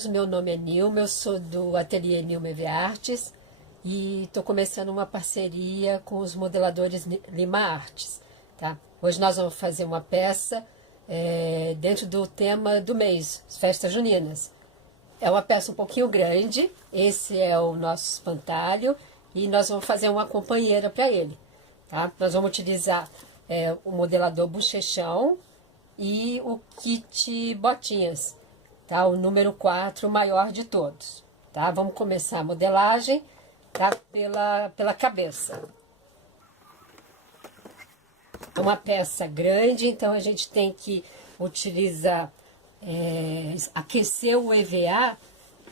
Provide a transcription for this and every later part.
todos, meu nome é Nilma, eu sou do ateliê Nilma EV Artes e estou começando uma parceria com os modeladores Lima Artes, tá? Hoje nós vamos fazer uma peça dentro do tema do mês, as festas juninas. É uma peça um pouquinho grande, esse é o nosso espantalho e nós vamos fazer uma companheira para ele, tá? Nós vamos utilizar o modelador bochechão e o kit botinhas, tá? O número 4, o maior de todos, tá? Vamos começar a modelagem, tá? Pela cabeça. É uma peça grande, então a gente tem que utilizar, aquecer o EVA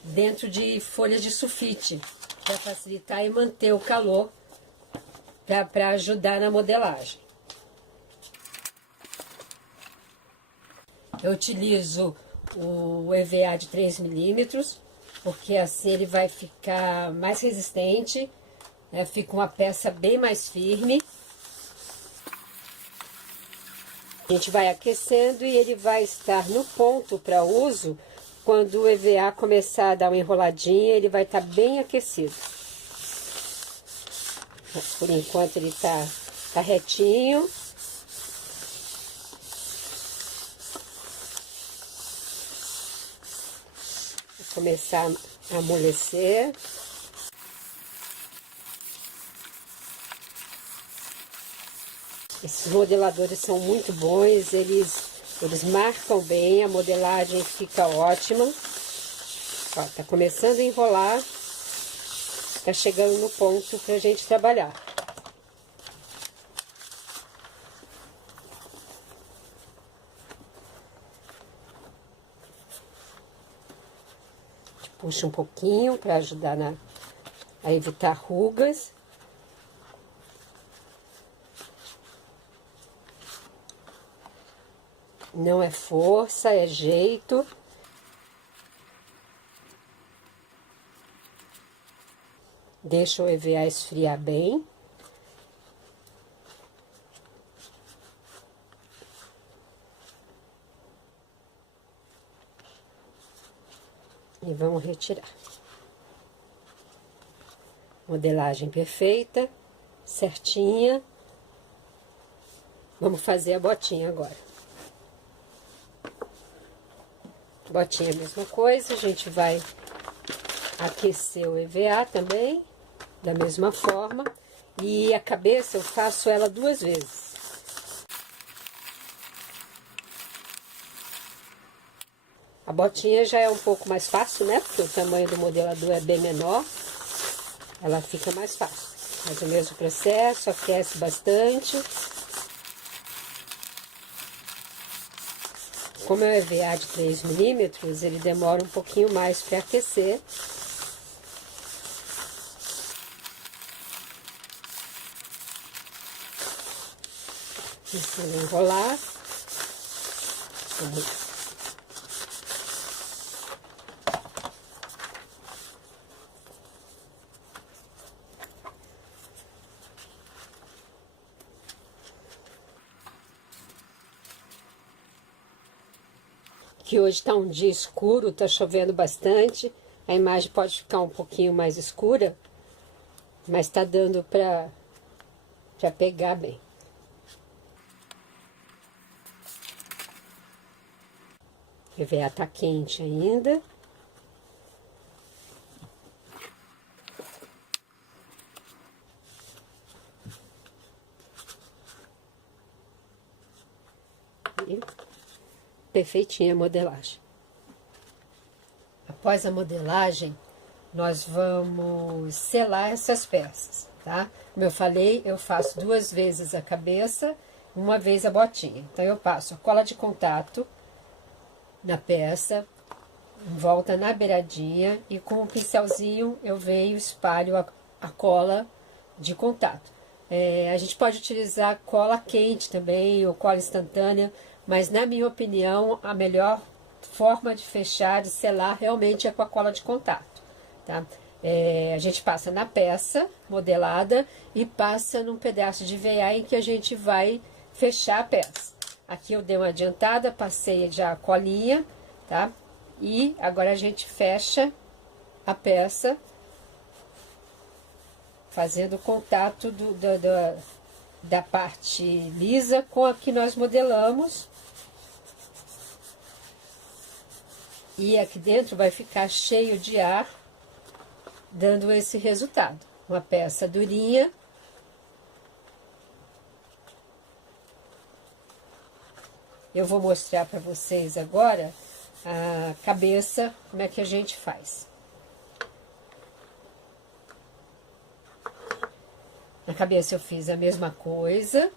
dentro de folhas de sulfite, para facilitar e manter o calor, para ajudar na modelagem. Eu utilizo o EVA de 3 milímetros, porque assim ele vai ficar mais resistente, né? Fica uma peça bem mais firme. A gente vai aquecendo e ele vai estar no ponto para uso. Quando o EVA começar a dar uma enroladinha, ele vai estar bem aquecido. Por enquanto ele tá retinho. Começar a amolecer. Esses modeladores são muito bons, eles marcam bem, a modelagem fica ótima. Ó, tá começando a enrolar, tá chegando no ponto pra gente trabalhar. Puxa um pouquinho para ajudar a evitar rugas. Não é força, é jeito. Deixa o EVA esfriar bem. E vamos retirar. Modelagem perfeita, certinha. Vamos fazer a botinha agora. Botinha é a mesma coisa, a gente vai aquecer o EVA também, da mesma forma. E a cabeça eu faço ela 2 vezes. A botinha já é um pouco mais fácil, né? Porque o tamanho do modelador é bem menor. Ela fica mais fácil. Faz o mesmo processo, aquece bastante. Como é o EVA de 3 milímetros, ele demora um pouquinho mais para aquecer. Vamos enrolar. Que hoje está um dia escuro, está chovendo bastante, a imagem pode ficar um pouquinho mais escura, mas está dando para pegar bem. O EVA está quente ainda. E perfeitinha a modelagem. Após a modelagem, nós vamos selar essas peças, tá? Como eu falei, eu faço 2 vezes a cabeça, 1 vez a botinha. Então, eu passo a cola de contato na peça, em volta na beiradinha, e com um pincelzinho eu venho e espalho a cola de contato. A gente pode utilizar cola quente também, ou cola instantânea, mas na minha opinião, a melhor forma de fechar, de selar, realmente é com a cola de contato, tá? A gente passa na peça modelada e passa num pedaço de EVA em que a gente vai fechar a peça. Aqui eu dei uma adiantada, passei já a colinha, tá? E agora a gente fecha a peça, fazendo o contato da parte lisa com a que nós modelamos. E aqui dentro vai ficar cheio de ar, dando esse resultado. Uma peça durinha. Eu vou mostrar para vocês agora a cabeça, como é que a gente faz. Na cabeça eu fiz a mesma coisa,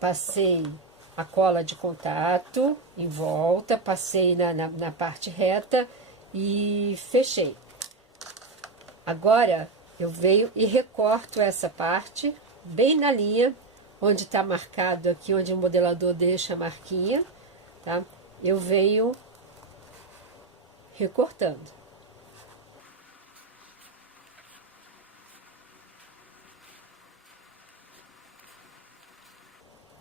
passei a cola de contato em volta, passei na parte reta e fechei. Agora eu venho e recorto essa parte bem na linha onde está marcado aqui, onde o modelador deixa a marquinha, tá? Eu venho recortando.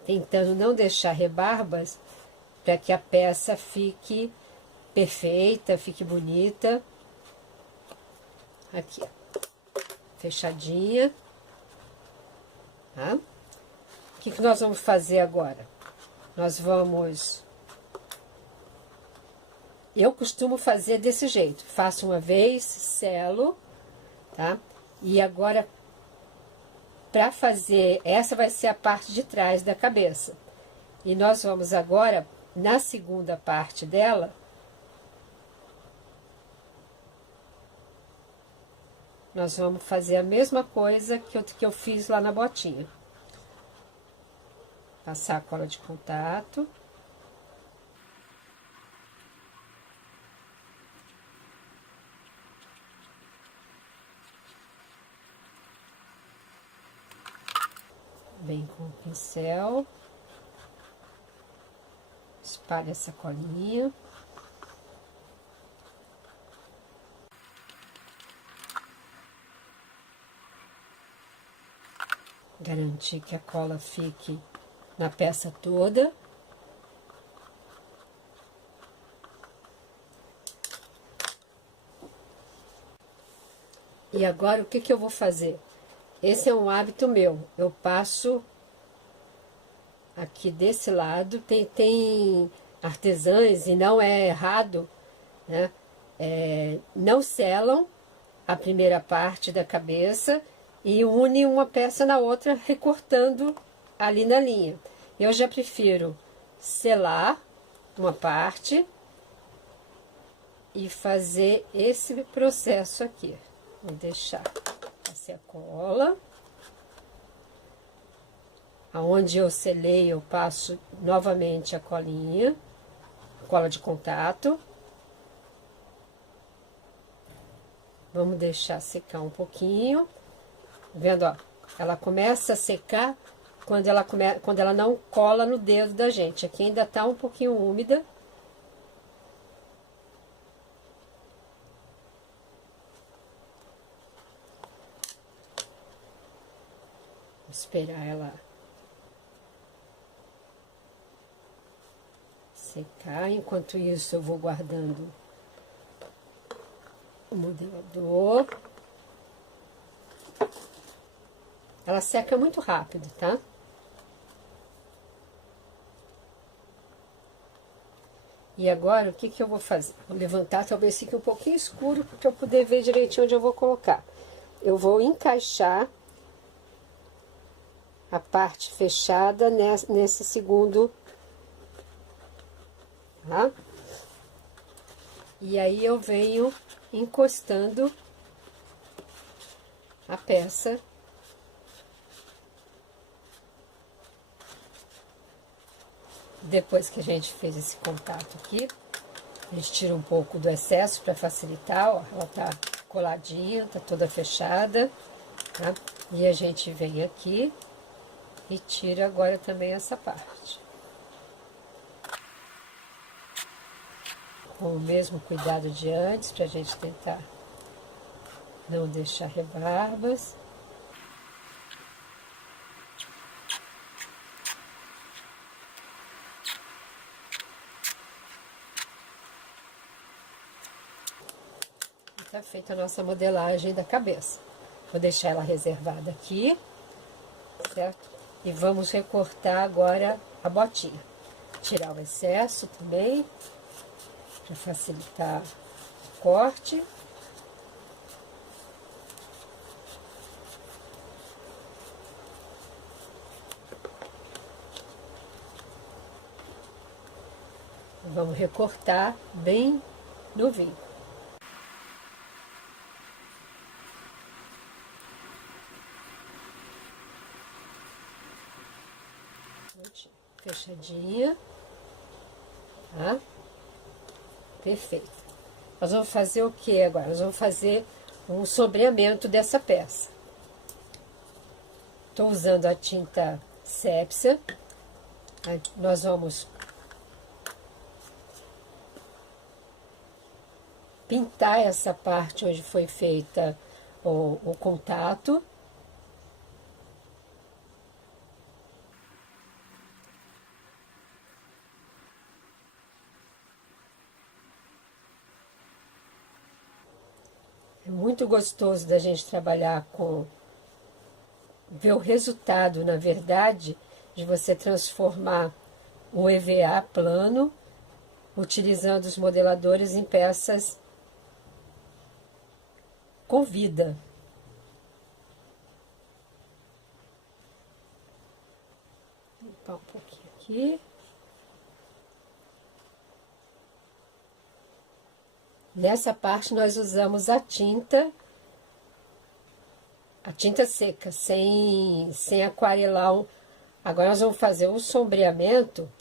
Tentando não deixar rebarbas para que a peça fique perfeita, fique bonita. Aqui, ó, fechadinha, tá? O que nós vamos fazer agora? Nós vamos... Eu costumo fazer desse jeito. Faço uma vez, selo, tá? E agora, para fazer... Essa vai ser a parte de trás da cabeça. E nós vamos agora, na segunda parte dela... Nós vamos fazer a mesma coisa que eu fiz lá na botinha. Passar a cola de contato. Vem com o pincel. Espalha essa colinha. Garantir que a cola fique na peça toda. E agora o que eu vou fazer? Esse é um hábito meu. Eu passo aqui desse lado. Tem artesãs, e não é errado, né? Não selam a primeira parte da cabeça e une uma peça na outra, recortando ali na linha. Eu já prefiro selar uma parte e fazer esse processo aqui. Vou deixar passar a cola. Aonde eu selei, eu passo novamente a colinha, cola de contato. Vamos deixar secar um pouquinho. Vendo, ó, ela começa a secar quando ela não cola no dedo da gente. Aqui ainda tá um pouquinho úmida. Vou esperar ela secar. Enquanto isso, eu vou guardando o modelador. Ela seca muito rápido, tá? E agora, o que eu vou fazer? Vou levantar, talvez fique um pouquinho escuro, para eu poder ver direitinho onde eu vou colocar. Eu vou encaixar a parte fechada nesse segundo, tá? E aí eu venho encostando a peça depois que a gente fez esse contato aqui. A gente tira um pouco do excesso para facilitar, ó, ela tá coladinha, tá toda fechada, tá? E a gente vem aqui e tira agora também essa parte. Com o mesmo cuidado de antes, pra gente tentar não deixar rebarbas. Tá feita a nossa modelagem da cabeça. Vou deixar ela reservada aqui, certo? E vamos recortar agora a botinha. Tirar o excesso também, para facilitar o corte. Vamos recortar bem novinho. Fechadinha, tá? Perfeito. Nós vamos fazer o que agora? Nós vamos fazer um sombreamento dessa peça. Estou usando a tinta Sépia. Nós vamos pintar essa parte onde foi feita o contato. É muito gostoso da gente trabalhar com... ver o resultado, na verdade, de você transformar o EVA plano, utilizando os modeladores em peças com vida. Vou limpar um pouquinho aqui. Nessa parte nós usamos a tinta seca, sem aquarelar. Agora nós vamos fazer o sombreamento.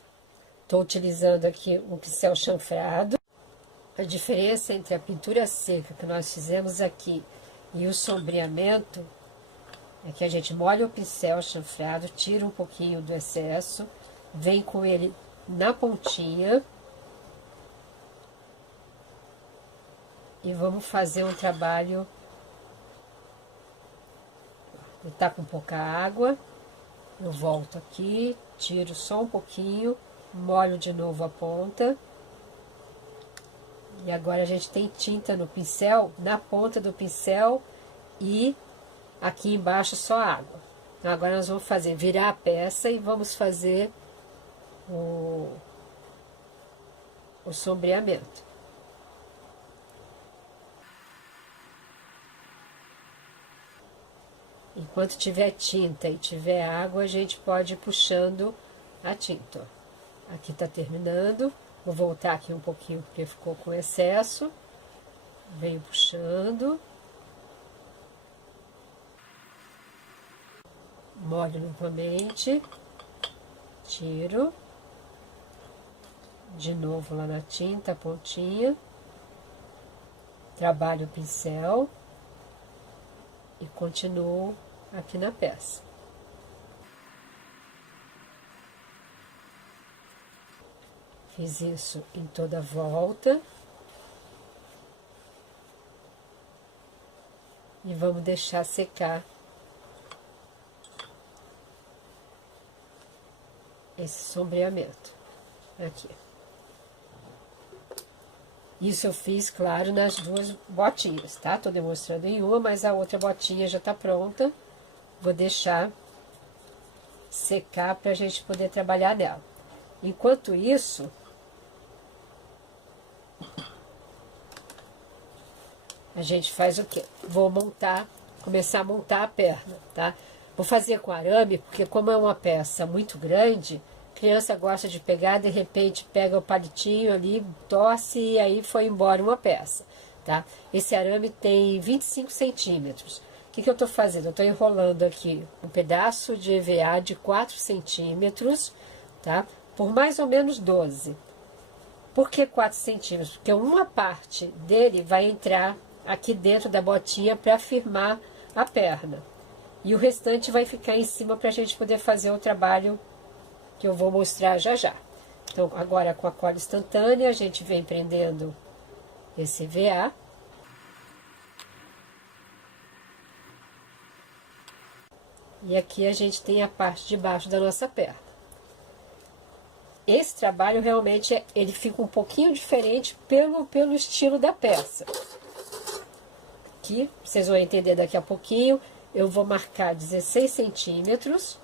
Estou utilizando aqui um pincel chanfrado. A diferença entre a pintura seca que nós fizemos aqui e o sombreamento é que a gente molha o pincel chanfrado, tira um pouquinho do excesso, vem com ele na pontinha. E vamos fazer um trabalho. Tá com pouca água. Eu volto aqui, tiro só um pouquinho, molho de novo a ponta. E agora a gente tem tinta no pincel, na ponta do pincel e aqui embaixo só água. Então, agora nós vamos virar a peça e vamos fazer o sombreamento. Enquanto tiver tinta e tiver água, a gente pode ir puxando a tinta. Aqui tá terminando. Vou voltar aqui um pouquinho porque ficou com excesso. Venho puxando. Molho novamente. Tiro. De novo lá na tinta, a pontinha. Trabalho o pincel. E continuo aqui na peça. Fiz isso em toda a volta. E vamos deixar secar esse sombreamento aqui. Isso eu fiz, claro, nas duas botinhas, tá? Tô demonstrando em uma, mas a outra botinha já tá pronta. Vou deixar secar pra gente poder trabalhar nela. Enquanto isso, a gente faz o quê? Vou começar a montar a perna, tá? Vou fazer com arame, porque como é uma peça muito grande, criança gosta de pegar, de repente pega o palitinho ali, torce e aí foi embora uma peça, tá? Esse arame tem 25 centímetros. O que eu tô fazendo? Eu tô enrolando aqui um pedaço de EVA de 4 centímetros, tá? Por mais ou menos 12. Por que 4 centímetros? Porque uma parte dele vai entrar aqui dentro da botinha para firmar a perna. E o restante vai ficar em cima para a gente poder fazer o trabalho que eu vou mostrar já já. Então, agora com a cola instantânea, a gente vem prendendo esse EVA. E aqui a gente tem a parte de baixo da nossa perna. Esse trabalho realmente, ele fica um pouquinho diferente pelo estilo da peça. aqui, vocês vão entender daqui a pouquinho. Eu vou marcar 16 centímetros,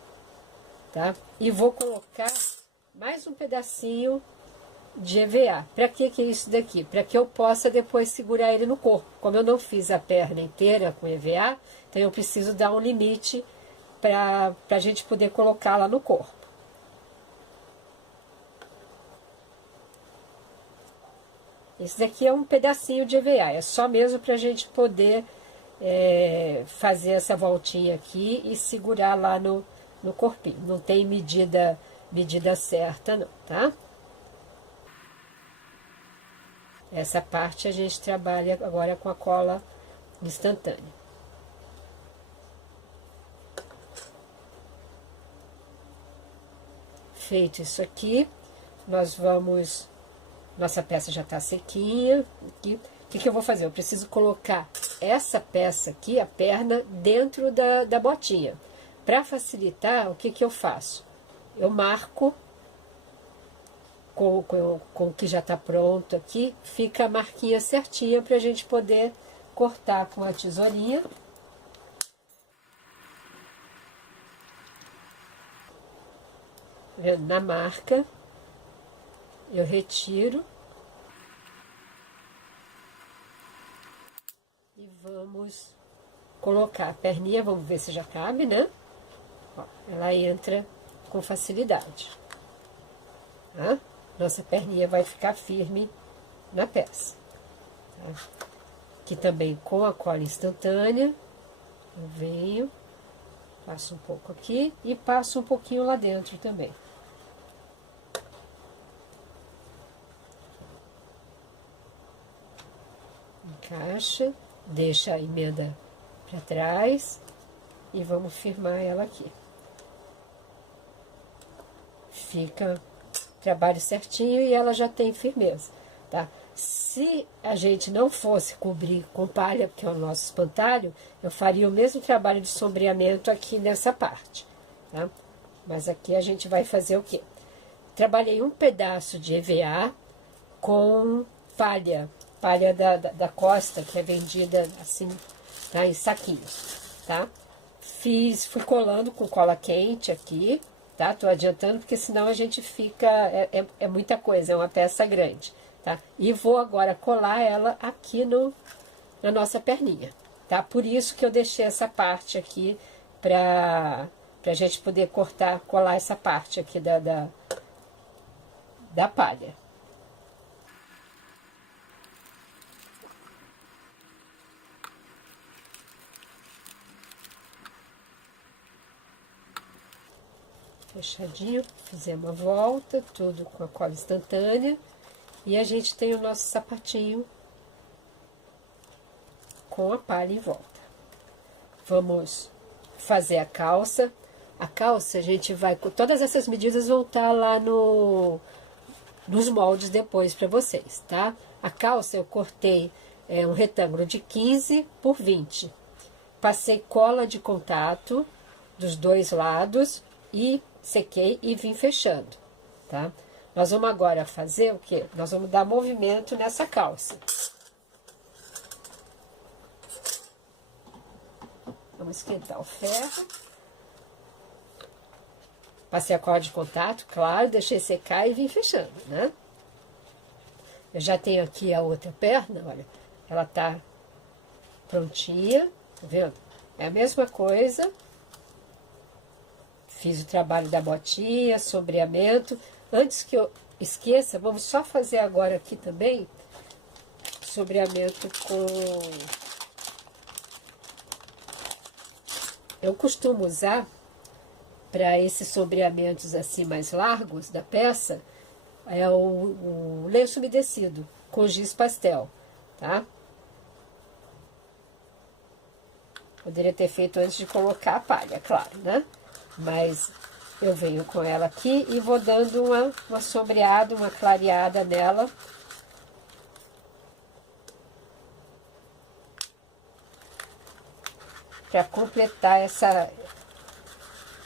tá? E vou colocar mais um pedacinho de EVA. Para que é isso daqui? Para que eu possa depois segurar ele no corpo. Como eu não fiz a perna inteira com EVA, então eu preciso dar um limite para a gente poder colocá-la no corpo. Esse daqui é um pedacinho de EVA, é só mesmo para a gente poder fazer essa voltinha aqui e segurar lá no corpinho. Não tem medida certa não, tá? Essa parte a gente trabalha agora com a cola instantânea. Feito isso aqui, nós vamos... Nossa peça já tá sequinha. Aqui. O que eu vou fazer? Eu preciso colocar essa peça aqui, a perna, dentro da botinha. Para facilitar, o que eu faço? Eu marco com o que já tá pronto aqui, fica a marquinha certinha para a gente poder cortar com a tesourinha. Vendo na marca, eu retiro e vamos colocar a perninha, vamos ver se já cabe, né? Ó, ela entra com facilidade, tá? Nossa perninha vai ficar firme na peça, tá? Aqui também com a cola instantânea, eu venho, passo um pouco aqui e passo um pouquinho lá dentro também. Encaixa, deixa a emenda para trás e vamos firmar ela aqui. Fica trabalho certinho e ela já tem firmeza, tá? Se a gente não fosse cobrir com palha, que é o nosso espantalho, eu faria o mesmo trabalho de sombreamento aqui nessa parte, tá? Mas aqui a gente vai fazer o quê? Trabalhei um pedaço de EVA com palha da Costa, que é vendida assim, tá, em saquinhos, tá? Fui colando com cola quente aqui, tá? Tô adiantando, porque senão a gente fica, é muita coisa, é uma peça grande, tá? E vou agora colar ela aqui na nossa perninha, tá? Por isso que eu deixei essa parte aqui pra gente poder colar essa parte aqui da palha. Fechadinho, fizemos a volta, tudo com a cola instantânea. E a gente tem o nosso sapatinho com a palha em volta. Vamos fazer a calça. A calça a gente vai, com todas essas medidas vão estar lá nos moldes depois para vocês, tá? A calça eu cortei um retângulo de 15 por 20. Passei cola de contato dos dois lados e sequei e vim fechando, tá? Nós vamos agora fazer o quê? Nós vamos dar movimento nessa calça. Vamos esquentar o ferro. Passei a cola de contato, claro, deixei secar e vim fechando, né? Eu já tenho aqui a outra perna, olha, ela tá prontinha, tá vendo? É a mesma coisa. Fiz o trabalho da botinha, sombreamento. Antes que eu esqueça, vamos só fazer agora aqui também sombreamento com... Eu costumo usar, para esses sombreamentos assim mais largos da peça, o lenço umedecido com giz pastel, tá? Poderia ter feito antes de colocar a palha, claro, né? Mas eu venho com ela aqui e vou dando uma sombreada, uma clareada nela. Para completar essa...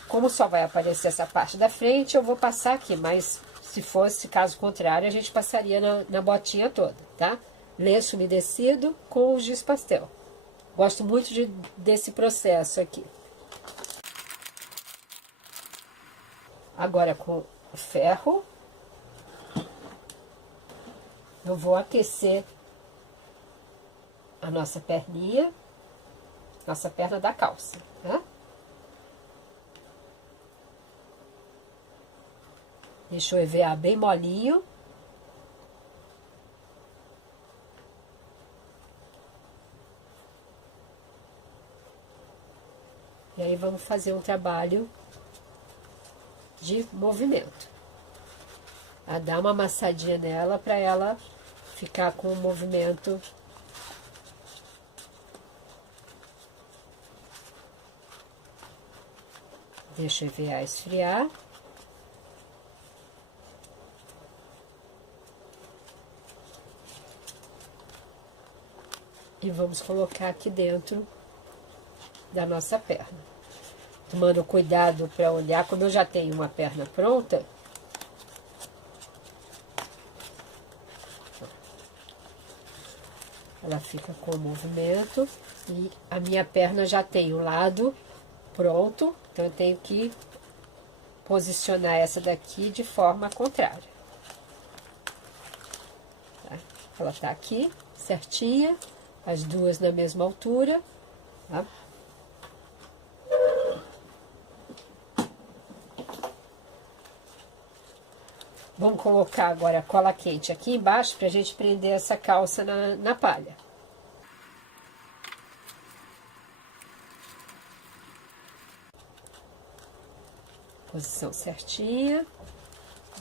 Como só vai aparecer essa parte da frente, eu vou passar aqui, mas se fosse caso contrário, a gente passaria na botinha toda, tá? Lenço umedecido com o giz pastel. Gosto muito desse processo aqui. Agora com o ferro, eu vou aquecer a nossa perninha, nossa perna da calça, né? Deixa o EVA bem molinho. E aí vamos fazer um trabalho de movimento. A dar uma amassadinha nela para ela ficar com o movimento. Deixa o EVA esfriar. E vamos colocar aqui dentro da nossa perna. Tomando cuidado para olhar, como eu já tenho uma perna pronta, ela fica com o movimento e a minha perna já tem o lado pronto, então eu tenho que posicionar essa daqui de forma contrária. Tá? Ela tá aqui, certinha, as duas na mesma altura, tá? Vamos colocar agora a cola quente aqui embaixo para a gente prender essa calça na palha. Posição certinha.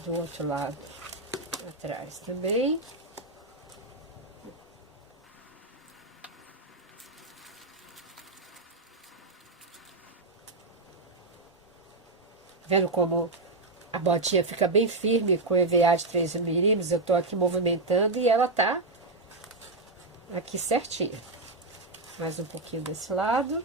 Do outro lado, atrás também. Vendo como a botinha fica bem firme com EVA de 3 milímetros, eu tô aqui movimentando e ela tá aqui certinha. Mais um pouquinho desse lado.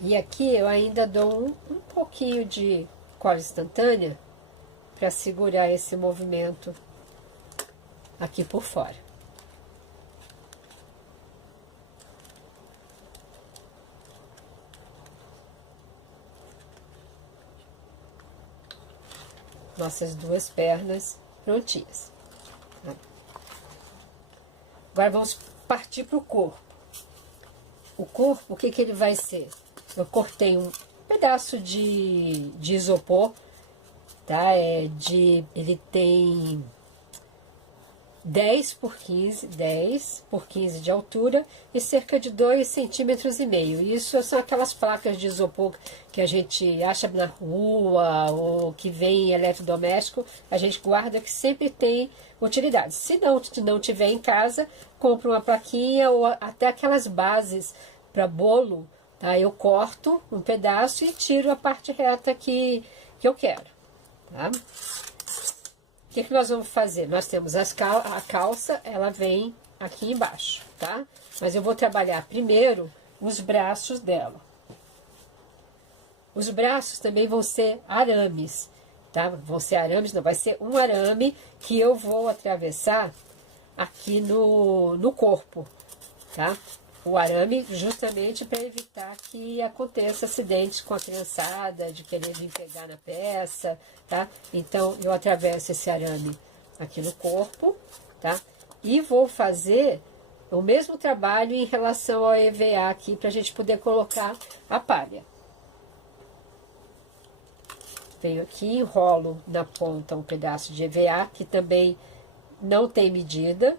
E aqui eu ainda dou um pouquinho de cola instantânea para segurar esse movimento aqui por fora. Nossas duas pernas prontinhas. Agora vamos partir para o corpo. O corpo, o que que ele vai ser? Eu cortei um pedaço de isopor, tá? Ele tem 10 por 15 de altura e cerca de 2,5 centímetros. Isso são aquelas placas de isopor que a gente acha na rua ou que vem em eletrodoméstico, a gente guarda, que sempre tem utilidade. Se não tiver em casa, compra uma plaquinha ou até aquelas bases para bolo, tá? Eu corto um pedaço e tiro a parte reta que eu quero, tá? O que nós vamos fazer? Nós temos a calça, ela vem aqui embaixo, tá? Mas eu vou trabalhar primeiro os braços dela. Os braços também vão ser arames, tá? Vão ser arames, não, vai ser um arame que eu vou atravessar aqui no corpo, tá? O arame justamente para evitar que aconteça acidentes com a criançada, de querer vir pegar na peça, tá? Então, eu atravesso esse arame aqui no corpo, tá? E vou fazer o mesmo trabalho em relação ao EVA aqui, para a gente poder colocar a palha. Venho aqui, enrolo na ponta um pedaço de EVA, que também não tem medida.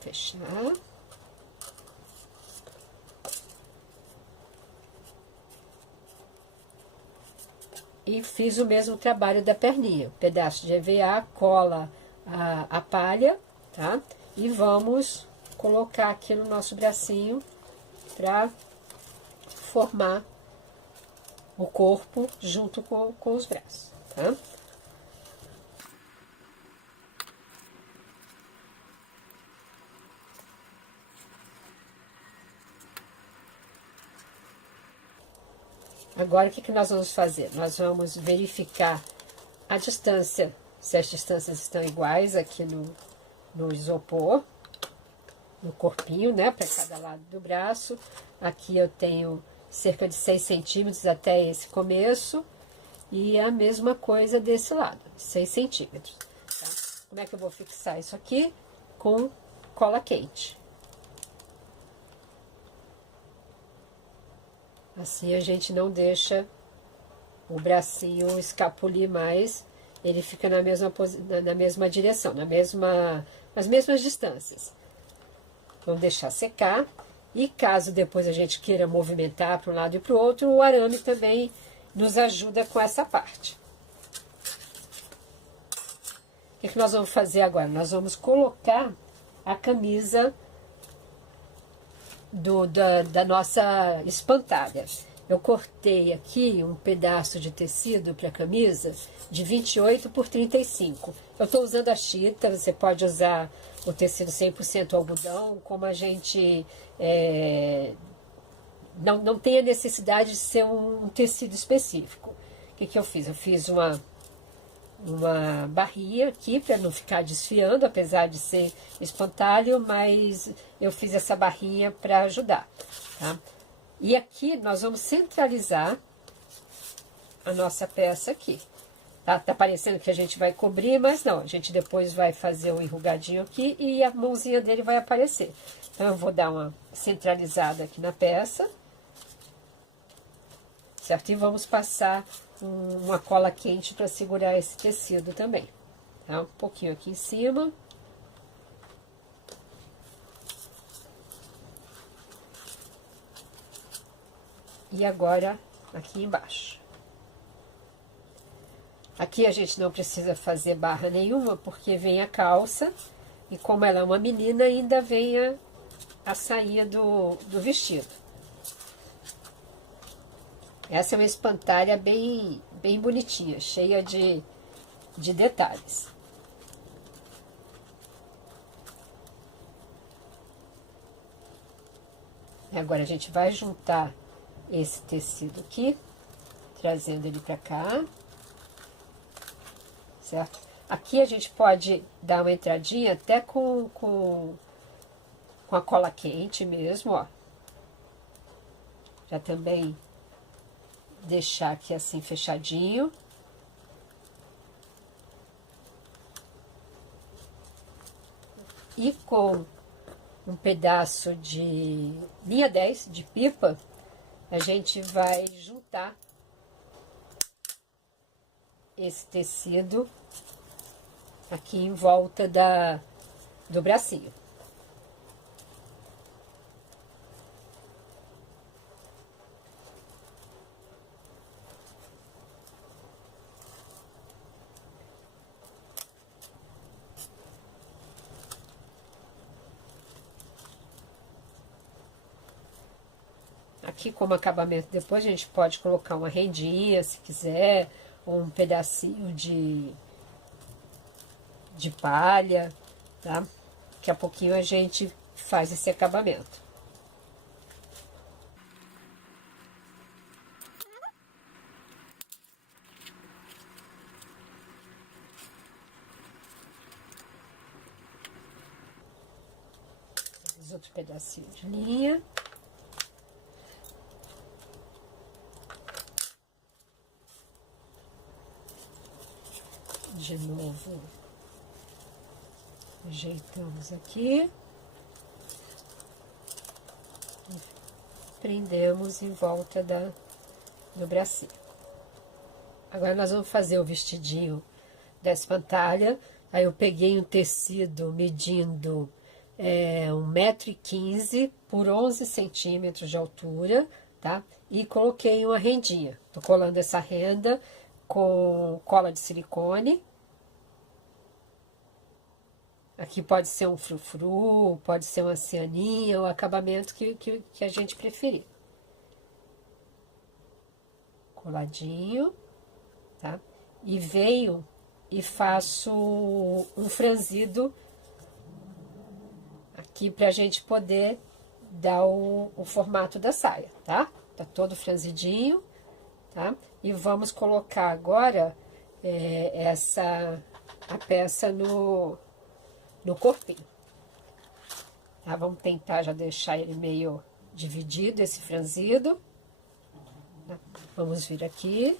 Fechar. E fiz o mesmo trabalho da perninha. Pedaço de EVA, cola a palha, tá? E vamos colocar aqui no nosso bracinho para formar o corpo junto com os braços, tá? Agora, o que nós vamos fazer? Nós vamos verificar a distância, se as distâncias estão iguais aqui no isopor, no corpinho, né, para cada lado do braço. Aqui eu tenho cerca de 6 centímetros até esse começo, e a mesma coisa desse lado, 6 centímetros. Tá? Como é que eu vou fixar isso aqui? Com cola quente. Assim a gente não deixa o bracinho escapulir mais, ele fica na mesma direção, nas mesmas distâncias. Vamos deixar secar, e caso depois a gente queira movimentar para um lado e para o outro, o arame também nos ajuda com essa parte. O que nós vamos fazer agora? Nós vamos colocar a camisa da nossa espantalha. Eu cortei aqui um pedaço de tecido para a camisa de 28 por 35. Eu estou usando a chita, você pode usar o tecido 100% algodão, como a gente não tem a necessidade de ser um tecido específico. O que eu fiz? Eu fiz uma barrinha aqui para não ficar desfiando, apesar de ser espantalho, mas eu fiz essa barrinha para ajudar, tá? E aqui nós vamos centralizar a nossa peça aqui. Tá parecendo que a gente vai cobrir, mas não, a gente depois vai fazer um enrugadinho aqui e a mãozinha dele vai aparecer. Então eu vou dar uma centralizada aqui na peça, certo? E vamos passar uma cola quente para segurar esse tecido também, tá? Um pouquinho aqui em cima. E agora aqui embaixo. Aqui a gente não precisa fazer barra nenhuma, porque vem a calça, e como ela é uma menina, ainda vem a sainha do vestido. Essa é uma espantalha bem bonitinha, cheia de detalhes. Agora a gente vai juntar esse tecido aqui, trazendo ele pra cá, certo? Aqui a gente pode dar uma entradinha até com a cola quente mesmo, ó. Já também deixar aqui assim fechadinho. E com um pedaço de linha 10 de pipa, a gente vai juntar esse tecido aqui em volta do bracinho. Aqui, como acabamento, depois a gente pode colocar uma rendinha, se quiser, ou um pedacinho de palha, tá? Daqui a pouquinho a gente faz esse acabamento. Os outros pedacinhos de linha. De novo, ajeitamos aqui, prendemos em volta do bracinho. Agora nós vamos fazer o vestidinho da espantalha. Aí eu peguei um tecido medindo 1,15 m por 11 centímetros de altura, tá? E coloquei uma rendinha. Tô colando essa renda com cola de silicone. Aqui pode ser um frufru, pode ser uma cianinha, o acabamento que a gente preferir. Coladinho, tá? E venho e faço um franzido aqui pra gente poder dar o formato da saia, tá? Tá todo franzidinho. tá? E vamos colocar agora a peça no corpinho. Tá? Vamos tentar já deixar ele meio dividido, esse franzido. Tá? Vamos vir aqui.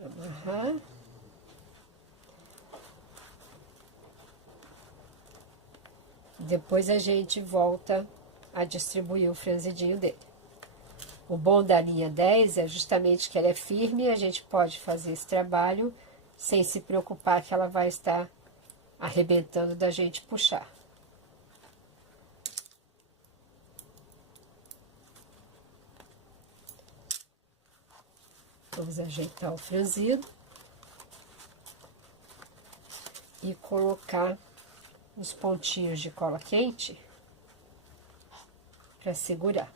Amarrar. Depois a gente volta a distribuir o franzidinho dele. O bom da linha 10 é justamente que ela é firme e a gente pode fazer esse trabalho sem se preocupar que ela vai estar arrebentando da gente puxar. Vamos ajeitar o franzido e colocar os pontinhos de cola quente para segurar.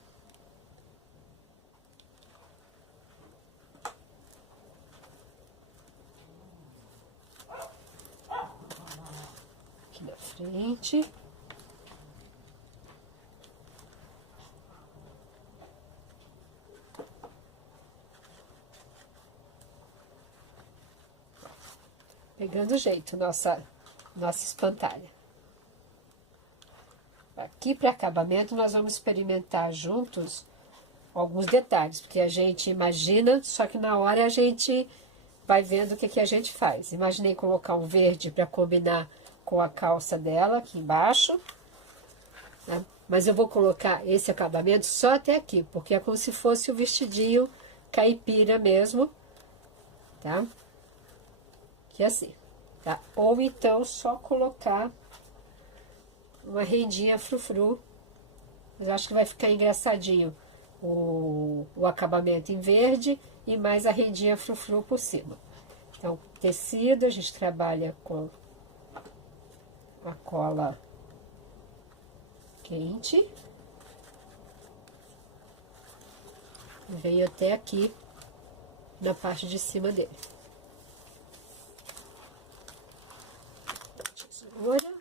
Aqui na frente. Pegando o jeito, nossa espantalha. Aqui para acabamento nós vamos experimentar juntos alguns detalhes, porque a gente imagina, só que na hora a gente vai vendo o que a gente faz. Imaginei colocar um verde para combinar com a calça dela aqui embaixo, né? Mas eu vou colocar esse acabamento só até aqui, porque é como se fosse o vestidinho caipira mesmo, tá? Que é assim, tá? Ou então só colocar uma rendinha frufru, mas eu acho que vai ficar engraçadinho o acabamento em verde e mais a rendinha frufru por cima. Então, tecido, a gente trabalha com a cola quente. Veio até aqui na parte de cima dele. Tesoura.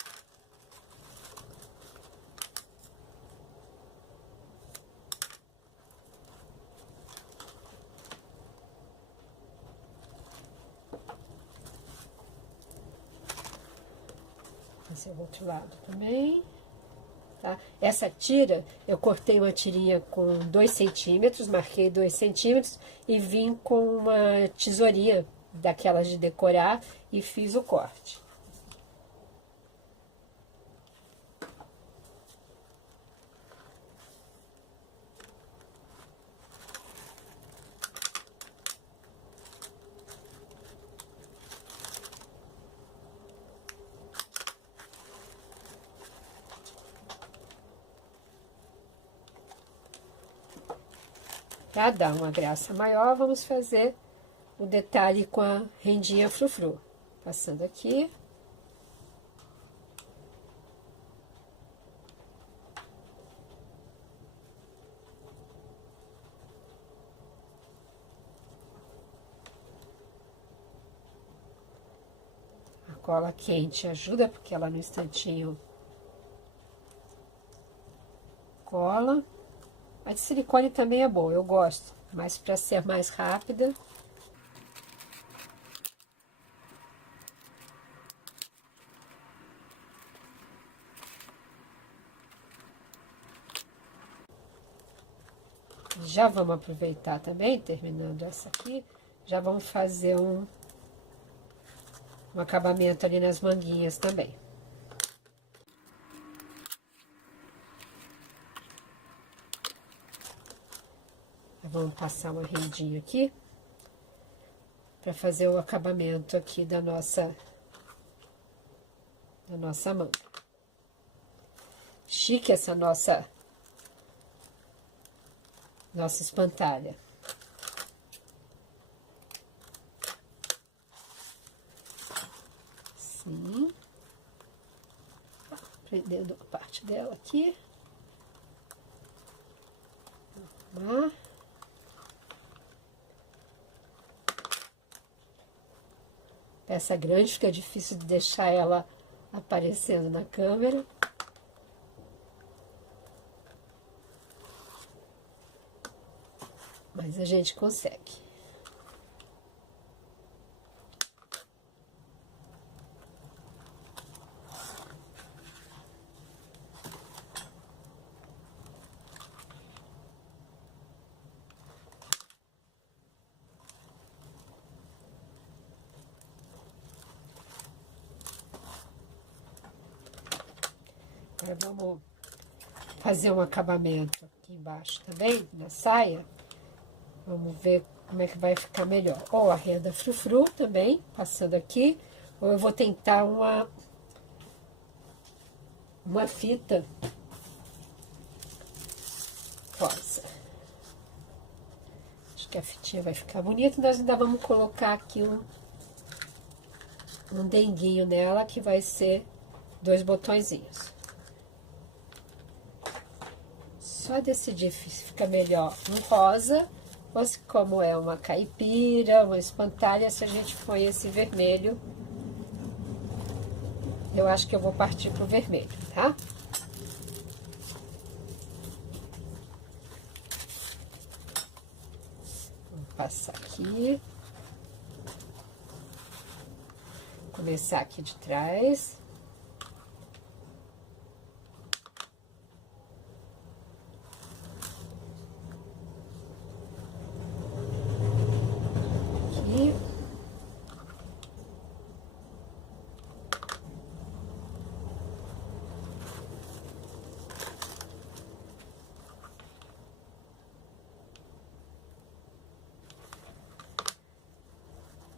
Fazer o outro lado também. Tá? Essa tira, eu cortei uma tirinha com 2 centímetros, marquei 2 centímetros e vim com uma tesourinha daquelas de decorar e fiz o corte. Para dar uma graça maior, vamos fazer o detalhe com a rendinha frufru. Passando aqui. A cola quente ajuda, porque ela no instantinho cola. A de silicone também é boa, eu gosto, mas para ser mais rápida. Já vamos aproveitar também, terminando essa aqui, já vamos fazer um acabamento ali nas manguinhas também. Vamos passar uma rendinha aqui, para fazer o acabamento aqui da nossa manga. Chique essa nossa espantalha. Assim. Prendendo a parte dela aqui. Vamos lá. Peça grande, fica difícil de deixar ela aparecendo na câmera. Mas a gente consegue. Agora vamos fazer um acabamento aqui embaixo também, na saia. Vamos ver como é que vai ficar melhor. Ou a renda frufru também, passando aqui. Ou eu vou tentar uma fita rosa. Acho que a fitinha vai ficar bonita. Nós ainda vamos colocar aqui um denguinho nela, que vai ser 2 botõezinhos. Só decidir se fica melhor um rosa, ou se, como é uma caipira, uma espantalha, se a gente põe esse vermelho. Eu acho que eu vou partir pro vermelho, tá? Vou passar aqui. Começar aqui de trás. Aqui.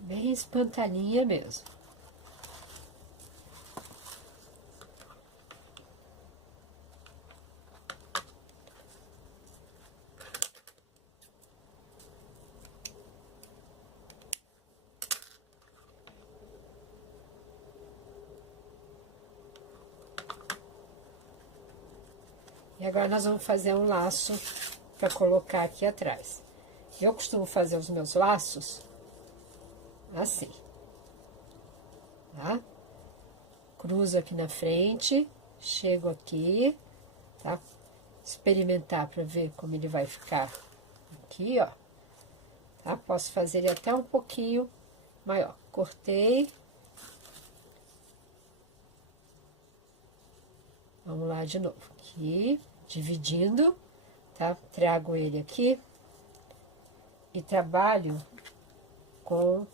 Bem espantalhinha mesmo. E agora nós vamos fazer um laço para colocar aqui atrás. Eu costumo fazer os meus laços assim, tá? Cruzo aqui na frente, chego aqui, tá? Experimentar para ver como ele vai ficar aqui, ó. Tá? Posso fazer ele até um pouquinho maior. Cortei. Vamos lá de novo. Aqui, dividindo, tá? Trago ele aqui e trabalho com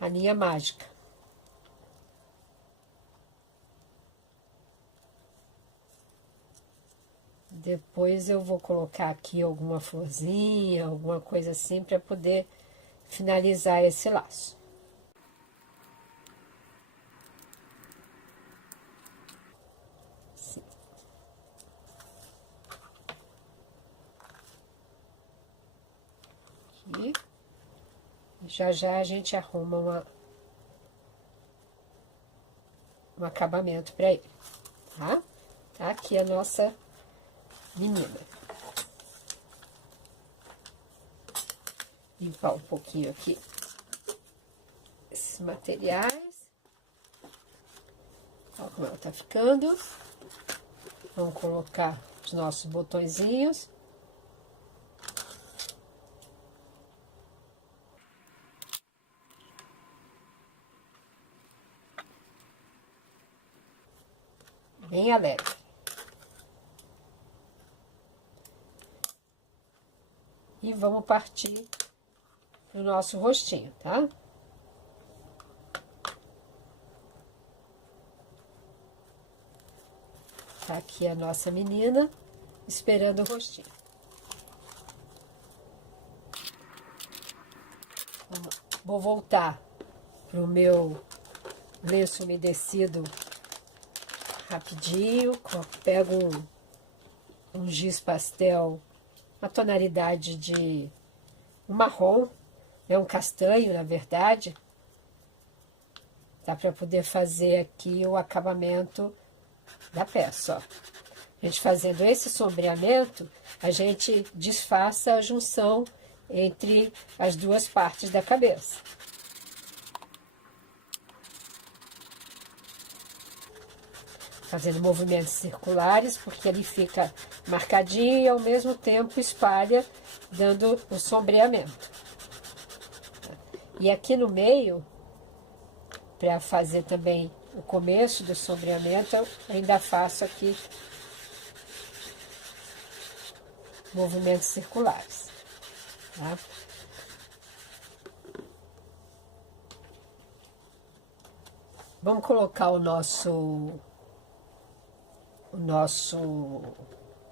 a linha mágica. Depois eu vou colocar aqui alguma florzinha, alguma coisa assim, para poder finalizar esse laço. Assim. Aqui. Já já a gente arruma um acabamento para ele, tá? Tá aqui a nossa menina. Limpar um pouquinho aqui esses materiais. Olha como ela tá ficando. Vamos colocar os nossos botõezinhos. Bem alegre. E vamos partir pro nosso rostinho, tá? Tá aqui a nossa menina, esperando o rostinho. Vou voltar pro meu lenço umedecido rapidinho. Pego um giz pastel, uma tonalidade de um marrom, é um castanho, na verdade. Dá para poder fazer aqui o acabamento da peça, ó. A gente fazendo esse sombreamento, a gente disfarça a junção entre as duas partes da cabeça. Fazendo movimentos circulares, porque ele fica marcadinho e ao mesmo tempo espalha dando o sombreamento. E aqui no meio, para fazer também o começo do sombreamento, eu ainda faço aqui movimentos circulares, tá? Vamos colocar o nosso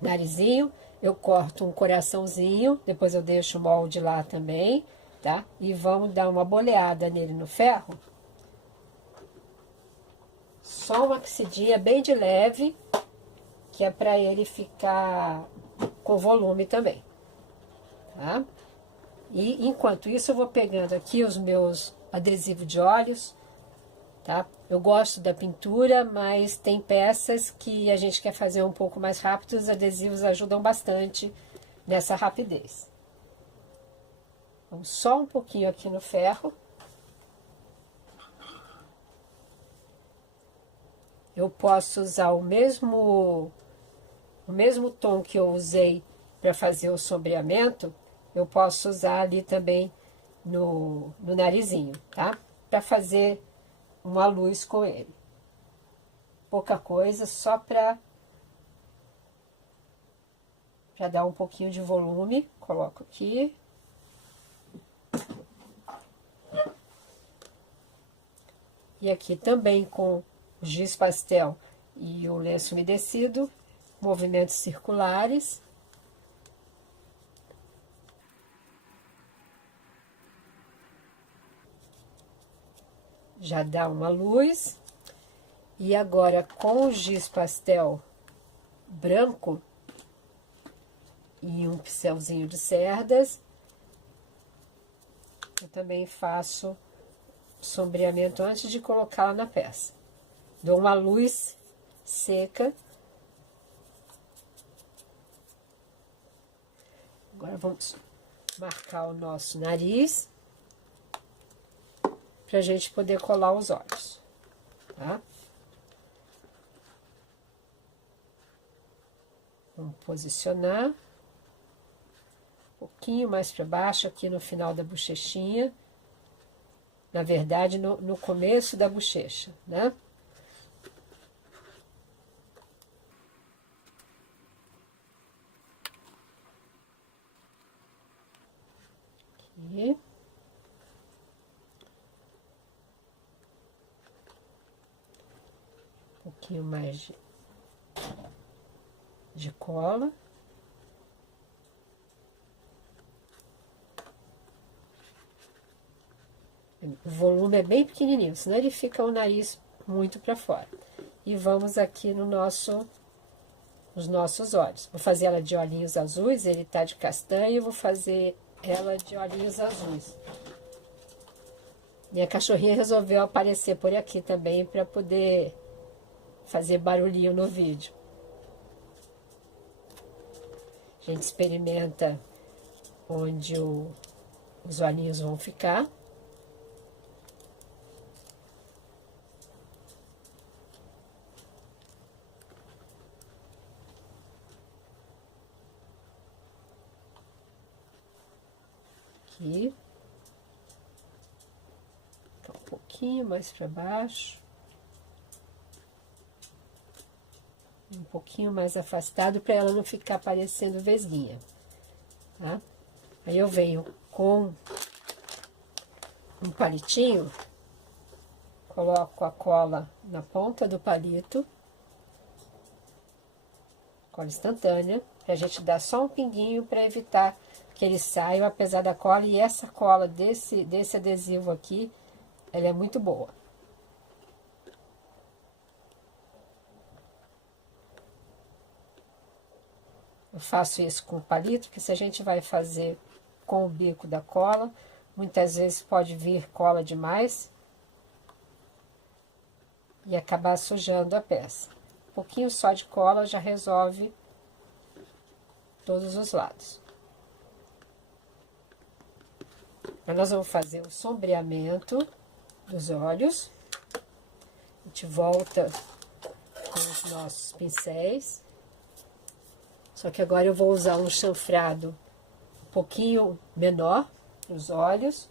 narizinho. Eu corto um coraçãozinho, depois eu deixo o molde lá também, tá? E vamos dar uma boleada nele no ferro. Só uma aquecidinha bem de leve, que é para ele ficar com volume também, tá? E enquanto isso eu vou pegando aqui os meus adesivos de olhos, tá? Eu gosto da pintura, mas tem peças que a gente quer fazer um pouco mais rápido, os adesivos ajudam bastante nessa rapidez. Vamos só um pouquinho aqui no ferro. Eu posso usar o mesmo tom que eu usei para fazer o sombreamento, eu posso usar ali também no narizinho, tá? Para fazer uma luz com ele. Pouca coisa, só para dar um pouquinho de volume. Coloco aqui. E aqui também com o giz pastel e o lenço umedecido, movimentos circulares. Já dá uma luz. E agora com o giz pastel branco e um pincelzinho de cerdas, eu também faço sombreamento antes de colocá-la na peça. Dou uma luz seca. Agora vamos marcar o nosso nariz, pra gente poder colar os olhos, tá? Vamos posicionar um pouquinho mais para baixo aqui no final da bochechinha. Na verdade, no começo da bochecha, né? Aqui. Um pouquinho mais de cola. O volume é bem pequenininho, senão ele fica o nariz muito para fora. E vamos aqui no nos nossos olhos. Vou fazer ela de olhinhos azuis, ele tá de castanho, vou fazer ela de olhinhos azuis. Minha cachorrinha resolveu aparecer por aqui também para poder fazer barulhinho no vídeo. A gente experimenta onde os olhinhos vão ficar. Aqui. Um pouquinho mais para baixo. Um pouquinho mais afastado para ela não ficar parecendo vesguinha, tá? Aí eu venho com um palitinho, coloco a cola na ponta do palito, cola instantânea, pra gente dar só um pinguinho para evitar que ele saia, apesar da cola. E essa cola desse adesivo aqui, ela é muito boa. Eu faço isso com o palito, porque se a gente vai fazer com o bico da cola, muitas vezes pode vir cola demais e acabar sujando a peça. Um pouquinho só de cola já resolve todos os lados. Agora nós vamos fazer o sombreamento dos olhos. A gente volta com os nossos pincéis. Só que agora eu vou usar um chanfrado um pouquinho menor nos olhos.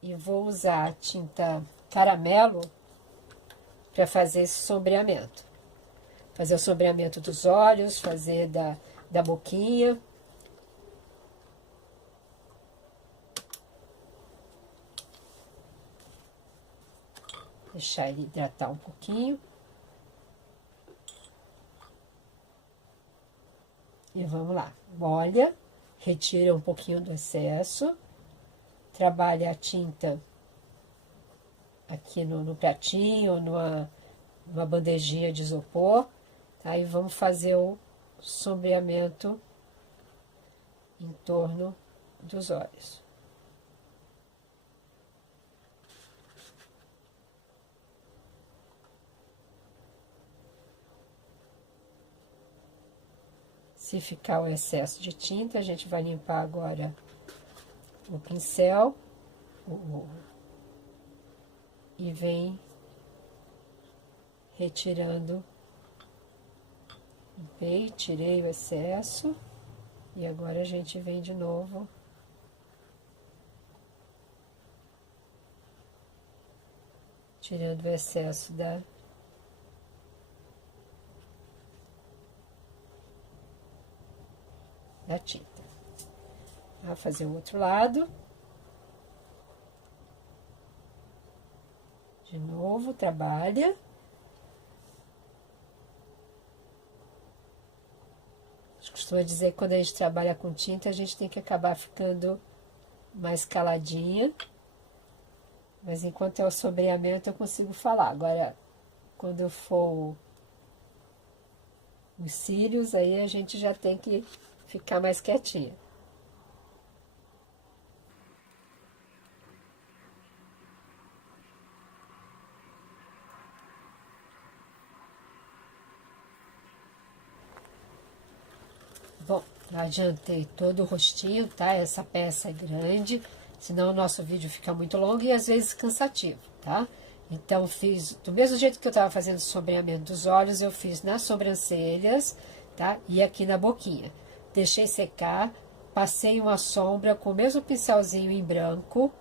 E vou usar a tinta caramelo para fazer esse sombreamento. Fazer o sombreamento dos olhos, fazer da boquinha. Deixar ele hidratar um pouquinho. E vamos lá. Molha, retira um pouquinho do excesso. Trabalha a tinta aqui no pratinho, numa bandejinha de isopor. Aí vamos fazer o sombreamento em torno dos olhos. Se ficar o excesso de tinta, a gente vai limpar agora o pincel e vem retirando. Limpei, tirei o excesso e agora a gente vem de novo tirando o excesso da tinta. Vou fazer o outro lado. De novo, trabalha. A gente costuma dizer que quando a gente trabalha com tinta, a gente tem que acabar ficando mais caladinha. Mas enquanto é o sombreamento, eu consigo falar. Agora, quando for os cílios, aí a gente já tem que ficar mais quietinha. Bom, já adiantei todo o rostinho, tá? Essa peça é grande, senão o nosso vídeo fica muito longo e às vezes cansativo, tá? Então, fiz do mesmo jeito que eu tava fazendo o sombreamento dos olhos, eu fiz nas sobrancelhas, tá? E aqui na boquinha. Deixei secar, passei uma sombra com o mesmo pincelzinho em branco,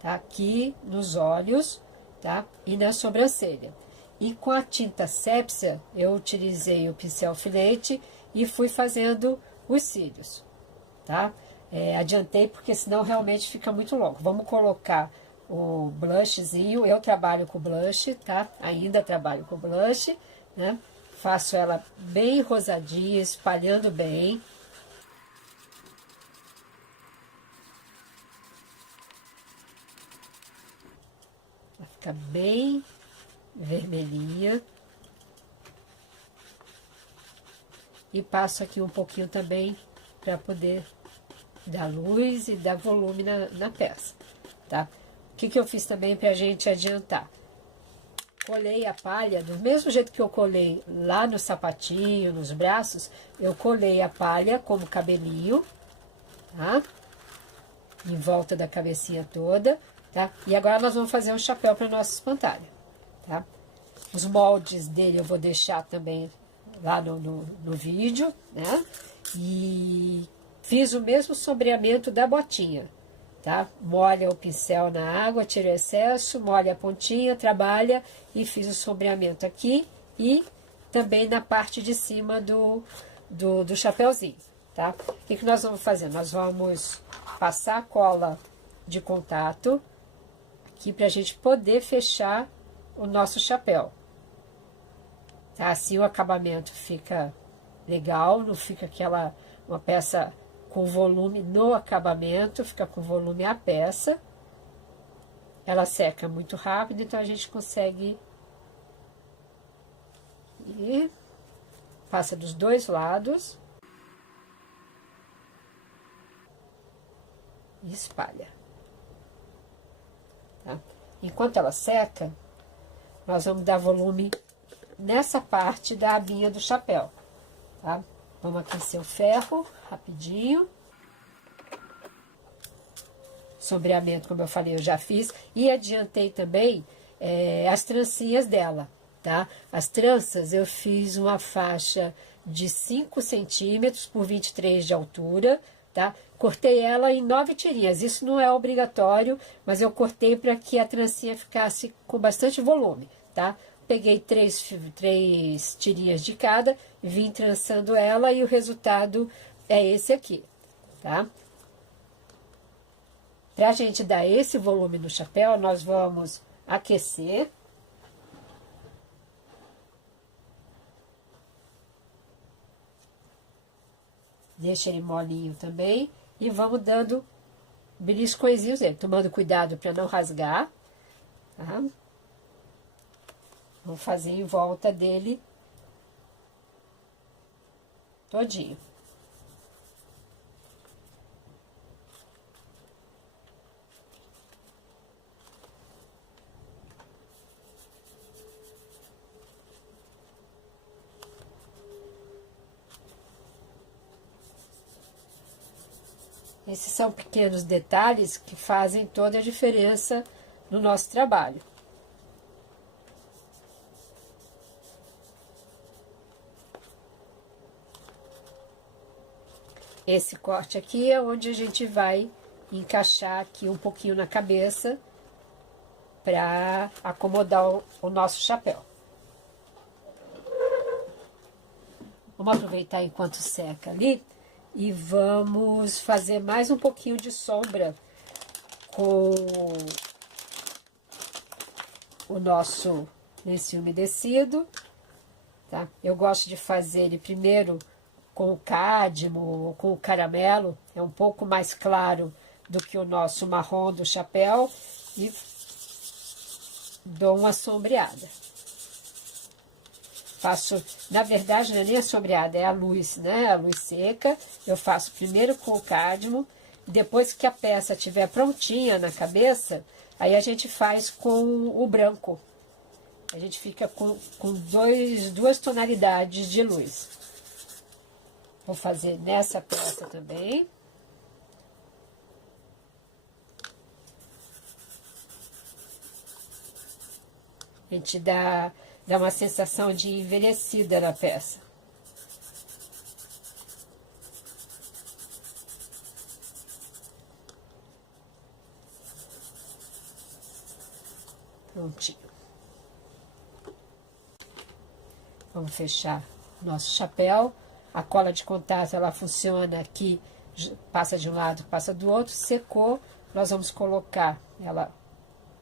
tá? Aqui nos olhos, tá? E na sobrancelha. E com a tinta sépia, eu utilizei o pincel filete e fui fazendo os cílios, tá? Adiantei porque senão realmente fica muito longo. Vamos colocar o blushzinho, eu trabalho com blush, tá? Ainda trabalho com blush, né? Faço ela bem rosadinha, espalhando bem. Ela fica bem vermelhinha. E passo aqui um pouquinho também para poder dar luz e dar volume na peça, tá? O que eu fiz também pra gente adiantar? Colei a palha, do mesmo jeito que eu colei lá no sapatinho, nos braços, eu colei a palha como cabelinho, tá? Em volta da cabecinha toda, tá? E agora nós vamos fazer um chapéu para nossa espantalho, tá? Os moldes dele eu vou deixar também lá no vídeo, né? E fiz o mesmo sombreamento da botinha, tá? Molha o pincel na água, tira o excesso, molha a pontinha, trabalha e fiz o sombreamento aqui e também na parte de cima do chapéuzinho, tá? O que nós vamos fazer? Nós vamos passar a cola de contato aqui pra gente poder fechar o nosso chapéu. Tá? Assim o acabamento fica legal, não fica uma peça com volume no acabamento, fica com volume a peça. Ela seca muito rápido, então a gente consegue e passa dos dois lados e espalha. Tá? Enquanto ela seca, nós vamos dar volume nessa parte da abinha do chapéu, tá? Vamos aquecer o ferro rapidinho. Sombreamento, como eu falei, eu já fiz. E adiantei também as trancinhas dela, tá? As tranças eu fiz uma faixa de 5 centímetros por 23 de altura, tá? Cortei ela em 9 tirinhas, isso não é obrigatório, mas eu cortei para que a trancinha ficasse com bastante volume, tá? Peguei três tirinhas de cada, vim trançando ela e o resultado é esse aqui, tá? Pra gente dar esse volume no chapéu, nós vamos aquecer. Deixa ele molinho também. E vamos dando beliscõezinhos nele, tomando cuidado para não rasgar, tá? Vamos fazer em volta dele todinho. Esses são pequenos detalhes que fazem toda a diferença no nosso trabalho. Esse corte aqui é onde a gente vai encaixar aqui um pouquinho na cabeça para acomodar o nosso chapéu. Vamos aproveitar enquanto seca ali e vamos fazer mais um pouquinho de sombra com o nosso lenço umedecido, tá? Eu gosto de fazer ele primeiro com o cádmio ou com o caramelo, é um pouco mais claro do que o nosso marrom do chapéu, e dou uma sombreada. Faço, na verdade, não é nem a sombreada, é a luz, né? A luz seca. Eu faço primeiro com o cádmio, depois que a peça estiver prontinha na cabeça, aí a gente faz com o branco. A gente fica com duas tonalidades de luz. Vou fazer nessa peça também. A gente dá uma sensação de envelhecida na peça. Prontinho. Vamos fechar nosso chapéu. A cola de contato, ela funciona aqui, passa de um lado, passa do outro. Secou, nós vamos colocar ela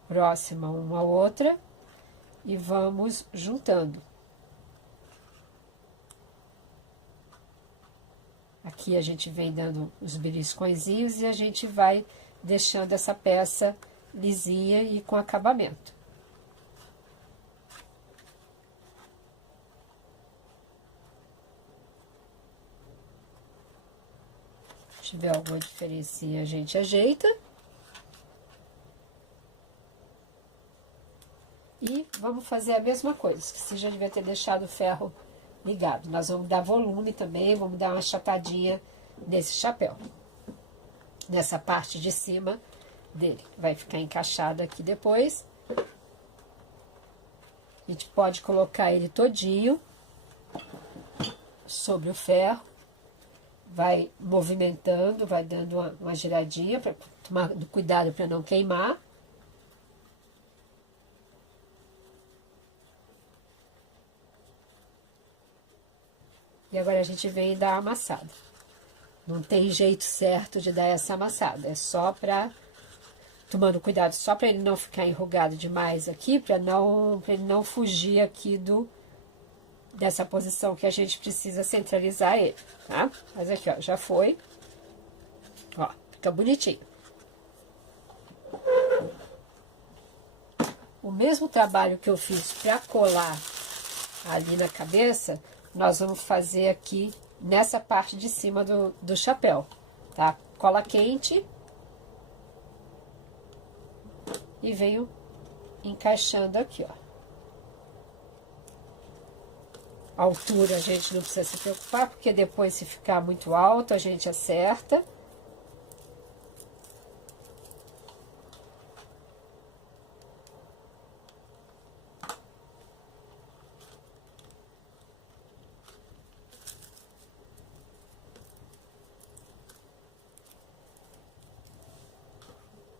próxima uma à outra e vamos juntando. Aqui a gente vem dando os beliscõezinhos e a gente vai deixando essa peça lisinha e com acabamento. Se tiver alguma diferencinha, a gente ajeita. E vamos fazer a mesma coisa, que você já devia ter deixado o ferro ligado. Nós vamos dar volume também, vamos dar uma achatadinha nesse chapéu. Nessa parte de cima dele. Vai ficar encaixado aqui depois. A gente pode colocar ele todinho sobre o ferro. Vai movimentando, vai dando uma giradinha, para tomar cuidado para não queimar. E agora a gente vem dar a amassada. Não tem jeito certo de dar essa amassada, é só para tomando cuidado, só para ele não ficar enrugado demais aqui, para ele não fugir aqui dessa posição que a gente precisa centralizar ele, tá? Mas aqui, ó, já foi. Ó, fica bonitinho. O mesmo trabalho que eu fiz para colar ali na cabeça, nós vamos fazer aqui nessa parte de cima do chapéu, tá? Cola quente. E venho encaixando aqui, ó. A altura a gente não precisa se preocupar, porque depois, se ficar muito alto, a gente acerta.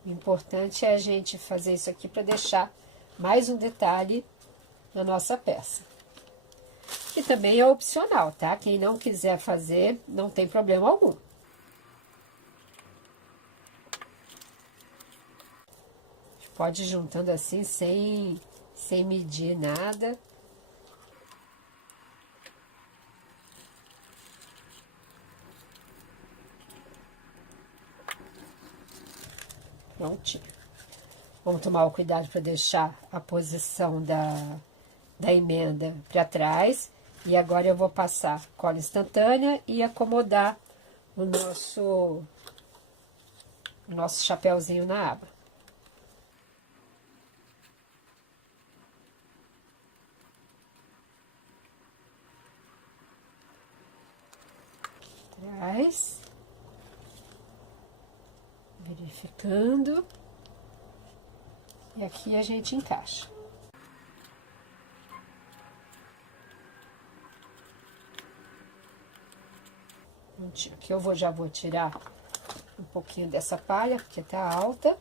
O importante é a gente fazer isso aqui para deixar mais um detalhe na nossa peça. Que também é opcional, tá? Quem não quiser fazer, não tem problema algum. Pode ir juntando assim, sem medir nada. Prontinho. Vamos tomar o cuidado para deixar a posição da emenda para trás. E agora eu vou passar cola instantânea e acomodar o nosso chapéuzinho na aba. Atrás. Verificando. E aqui a gente encaixa. Aqui eu já vou tirar um pouquinho dessa palha, porque tá alta.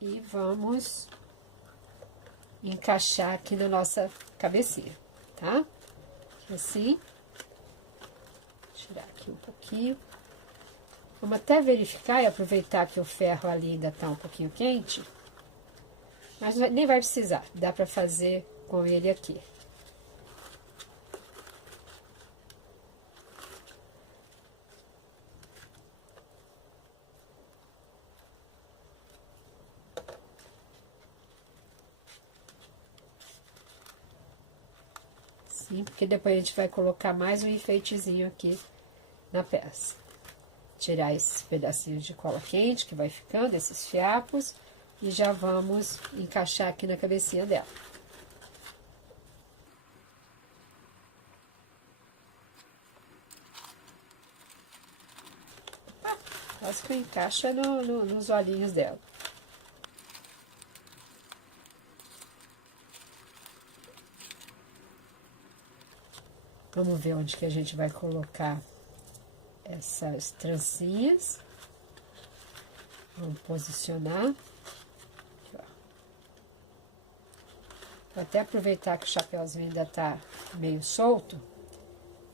E vamos encaixar aqui na nossa cabecinha, tá? Assim. Tirar aqui um pouquinho. Vamos até verificar e aproveitar que o ferro ali ainda tá um pouquinho quente. Mas nem vai precisar, dá pra fazer com ele aqui. Sim, porque depois a gente vai colocar mais um enfeitezinho aqui na peça. Tirar esses pedacinhos de cola quente que vai ficando, esses fiapos, e já vamos encaixar aqui na cabecinha dela. Quase que encaixa nos olhinhos dela. Vamos ver onde que a gente vai colocar essas trancinhas. Vamos posicionar. Aqui, ó. Vou até aproveitar que o chapéuzinho ainda tá meio solto.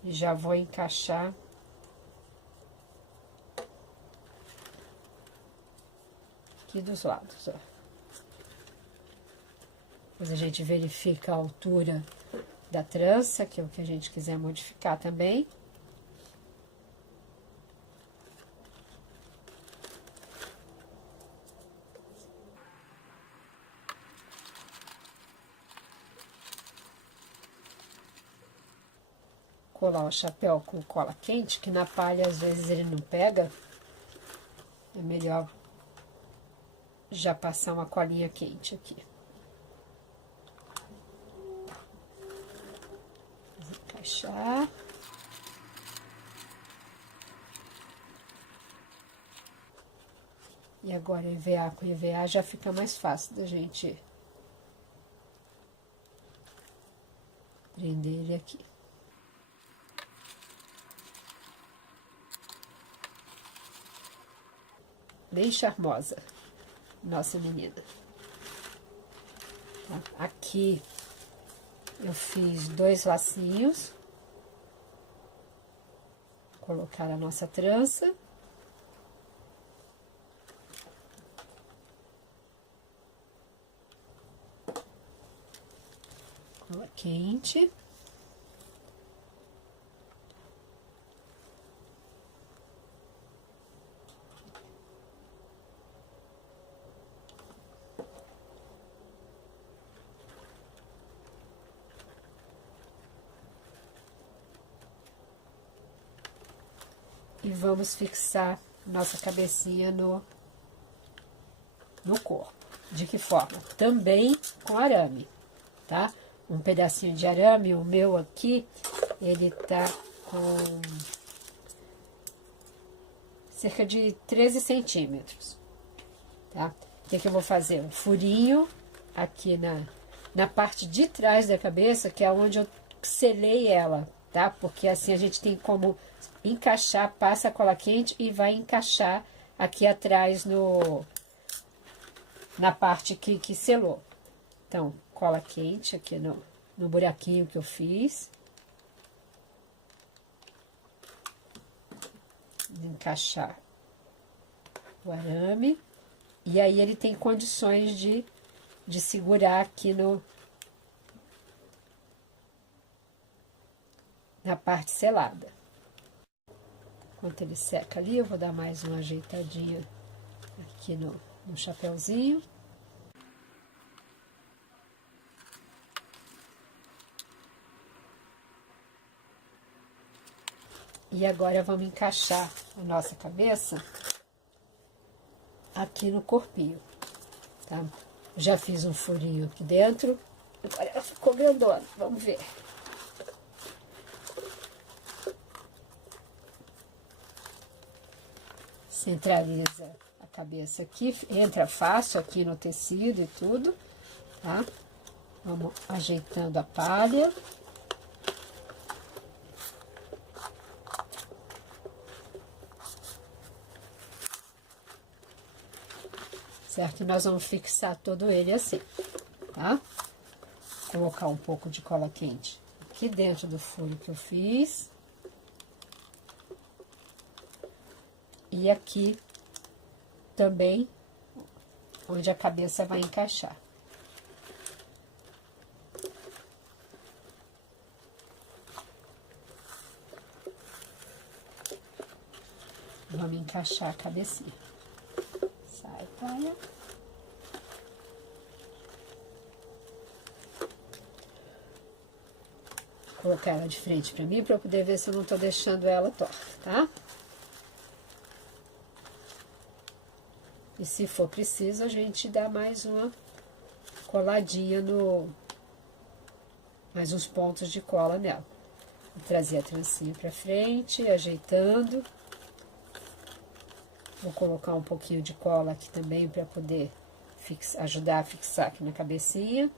E já vou encaixar aqui dos lados, ó. Depois a gente verifica a altura da trança, que é o que a gente quiser modificar também. Colar o chapéu com cola quente, que na palha às vezes ele não pega. É melhor já passar uma colinha quente aqui. Vou encaixar. E agora EVA com EVA já fica mais fácil da gente prender ele aqui. Bem charmosa, nossa menina. Tá? Aqui eu fiz 2 lacinhos. Vou colocar a nossa trança. Cola quente. E vamos fixar nossa cabecinha no corpo. De que forma? Também com arame, tá? Um pedacinho de arame, o meu aqui, ele tá com cerca de 13 centímetros, tá? O que eu vou fazer? Um furinho aqui na parte de trás da cabeça, que é onde eu selei ela, tá? Porque assim a gente tem como encaixar, passa a cola quente e vai encaixar aqui atrás na parte que selou. Então, cola quente aqui no buraquinho que eu fiz. Encaixar o arame. E aí ele tem condições de segurar aqui na parte selada. Enquanto ele seca ali, eu vou dar mais uma ajeitadinha aqui no chapéuzinho. E agora vamos encaixar a nossa cabeça aqui no corpinho, tá? Já fiz um furinho aqui dentro, agora ela ficou grandona, vamos ver. Centraliza a cabeça aqui, entra fácil aqui no tecido e tudo, tá? Vamos ajeitando a palha. Certo? Nós vamos fixar todo ele assim, tá? Colocar um pouco de cola quente aqui dentro do furo que eu fiz. E aqui também, onde a cabeça vai encaixar. Vamos encaixar a cabecinha. Sai, palha. Vou colocar ela de frente pra mim, pra eu poder ver se eu não tô deixando ela torta, tá? E se for preciso, a gente dá mais uma coladinha mais uns pontos de cola nela. Vou trazer a trancinha pra frente, ajeitando. Vou colocar um pouquinho de cola aqui também pra poder ajudar a fixar aqui na cabecinha.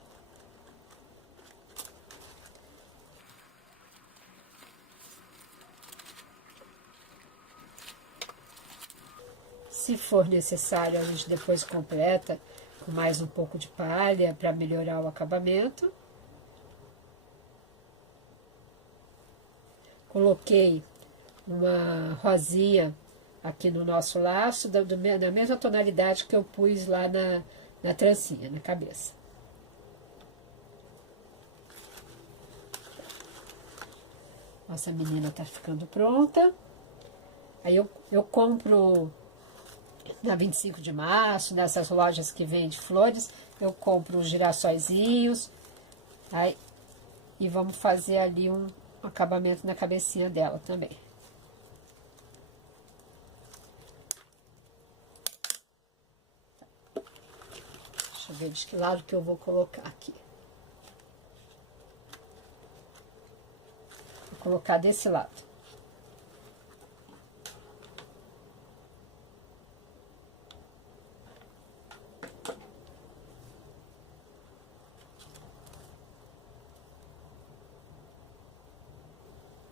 Se for necessário, a gente depois completa com mais um pouco de palha para melhorar o acabamento. Coloquei uma rosinha aqui no nosso laço, da mesma tonalidade que eu pus lá na trancinha, na cabeça. Nossa menina tá ficando pronta. Aí eu compro na 25 de março, nessas lojas que vendem flores, eu compro os girassóizinhos, aí, e vamos fazer ali um acabamento na cabecinha dela também. Deixa eu ver de que lado que eu vou colocar aqui. Vou colocar desse lado.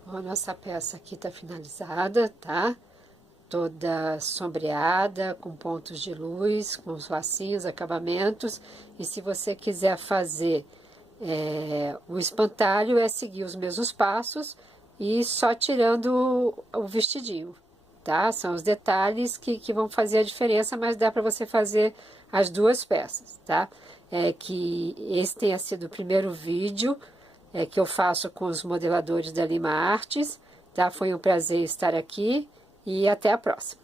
A nossa peça aqui tá finalizada, tá? Toda sombreada, com pontos de luz, com os lacinhos, acabamentos. E se você quiser fazer o espantalho, é seguir os mesmos passos e só tirando o vestidinho, tá? São os detalhes que vão fazer a diferença, mas dá para você fazer as duas peças, tá? Que esse tenha sido o primeiro vídeo que eu faço com os modeladores da Lima Artes, tá? Foi um prazer estar aqui e até a próxima.